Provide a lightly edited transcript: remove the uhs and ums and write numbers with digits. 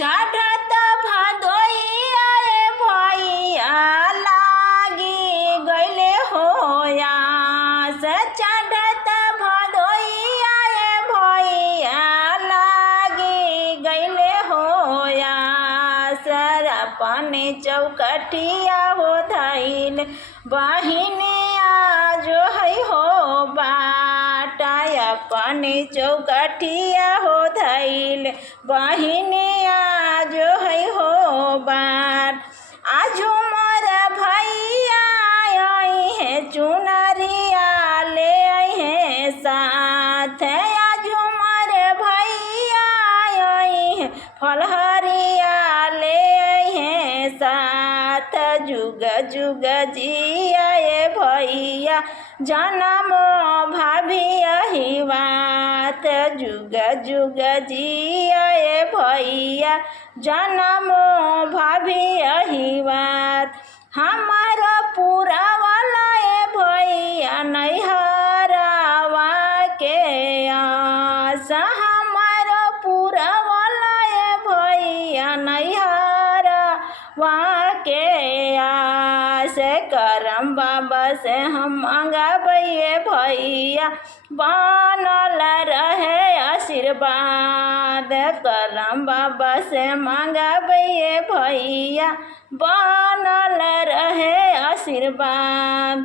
चढ़त भदोइया भैया लागी गइले होया से चढ़त भदोइया भैया लागी गइले होया सर अपने चौकटिया हो धैल बहिनिया जो है हो बाटा अपने चौकटिया हो धैल बहिनिया जो है हो बाट आजू मोर भैया आई है चुनरिया ले आई है साथ आजू मोर भैया आई है फलहरिया ले आई है साथ जुग जुग जिया भैया जनमो भाभी यही बात जुग जुग जिया भैया जनमो भाभी यही बात हमारा पूरा वाला भैया नैहरावा के आस हमारा पूरा वाला भैया नैहरावा के आस करम बाबा से हम मंगाबे भैया बनल रहे आशीर्वाद करम बाबा से मंगाबे भैया बनल रहे आशीर्वाद।